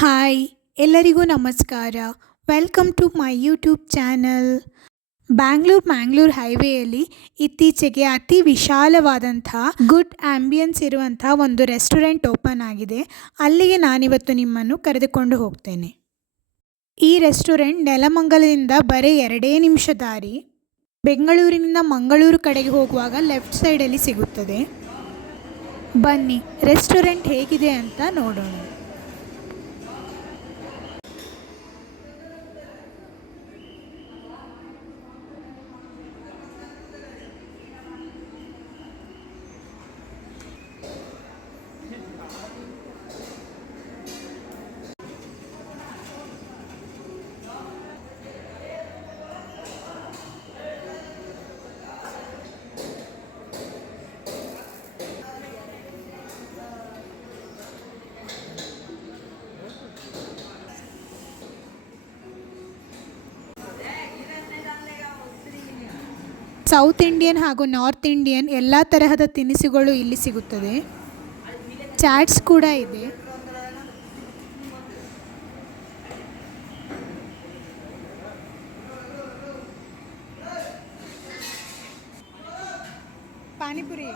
Hi ಎಲ್ಲರಿಗೂ ನಮಸ್ಕಾರ. Welcome to my YouTube channel. Bangalore ಹೈವೇಯಲ್ಲಿ ಇತ್ತೀಚೆಗೆ ಅತಿ ವಿಶಾಲವಾದಂಥ ಗುಡ್ ಆಂಬಿಯನ್ಸ್ ಇರುವಂಥ ಒಂದು ರೆಸ್ಟೋರೆಂಟ್ ಓಪನ್ ಆಗಿದೆ. ಅಲ್ಲಿಗೆ ನಾನಿವತ್ತು ನಿಮ್ಮನ್ನು ಕರೆದುಕೊಂಡು ಹೋಗ್ತೇನೆ. ಈ ರೆಸ್ಟೋರೆಂಟ್ ನೆಲಮಂಗಲದಿಂದ ಬರೀ 2 ನಿಮಿಷ ದಾರಿ. ಬೆಂಗಳೂರಿನಿಂದ ಮಂಗಳೂರು ಕಡೆಗೆ ಹೋಗುವಾಗ ಲೆಫ್ಟ್ ಸೈಡಲ್ಲಿ ಸಿಗುತ್ತದೆ. ಬನ್ನಿ ರೆಸ್ಟೋರೆಂಟ್ ಹೇಗಿದೆ ಅಂತ ನೋಡೋಣ. ಸೌತ್ ಇಂಡಿಯನ್ ಹಾಗೂ ನಾರ್ತ್ ಇಂಡಿಯನ್ ಎಲ್ಲ ತರಹದ ತಿನಿಸುಗಳು ಇಲ್ಲಿ ಸಿಗುತ್ತದೆ. ಚಾಟ್ಸ್ ಕೂಡ ಇದೆ. ಪಾನಿಪುರಿ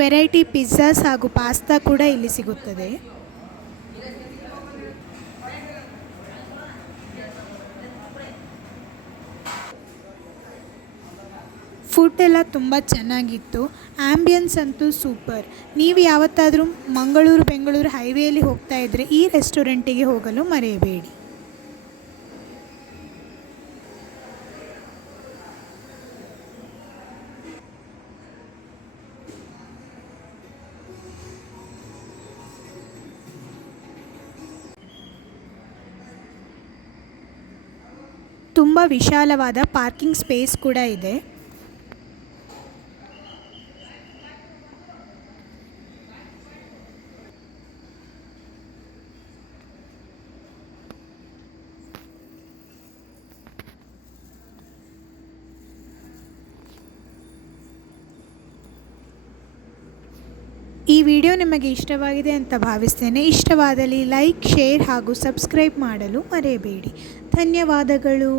ವೆರೈಟಿ ಪಿಜ್ಜಾಸ್ ಹಾಗೂ ಪಾಸ್ತಾ ಕೂಡ ಇಲ್ಲಿ ಸಿಗುತ್ತದೆ. ಫುಡ್ ಎಲ್ಲ ತುಂಬ ಚೆನ್ನಾಗಿತ್ತು. ಆಂಬಿಯನ್ಸ್ ಅಂತೂ ಸೂಪರ್. ನೀವು ಯಾವತ್ತಾದರೂ ಬೆಂಗಳೂರು ಹೈವೇಯಲ್ಲಿ ಹೋಗ್ತಾ ಇದ್ದರೆ ಈ ರೆಸ್ಟೋರೆಂಟಿಗೆ ಹೋಗಲು ಮರೆಯಬೇಡಿ. ತುಂಬ ವಿಶಾಲವಾದ ಪಾರ್ಕಿಂಗ್ ಸ್ಪೇಸ್ ಕೂಡ ಇದೆ. ಈ ವಿಡಿಯೋ ನಿಮಗೆ ಇಷ್ಟವಾಗಿದೆ ಅಂತ ಭಾವಿಸ್ತೇನೆ. ಇಷ್ಟವಾದಲ್ಲಿ ಲೈಕ್, ಶೇರ್ ಹಾಗೂ ಸಬ್ಸ್ಕ್ರೈಬ್ ಮಾಡಲು ಮರೆಯಬೇಡಿ. ಧನ್ಯವಾದಗಳು.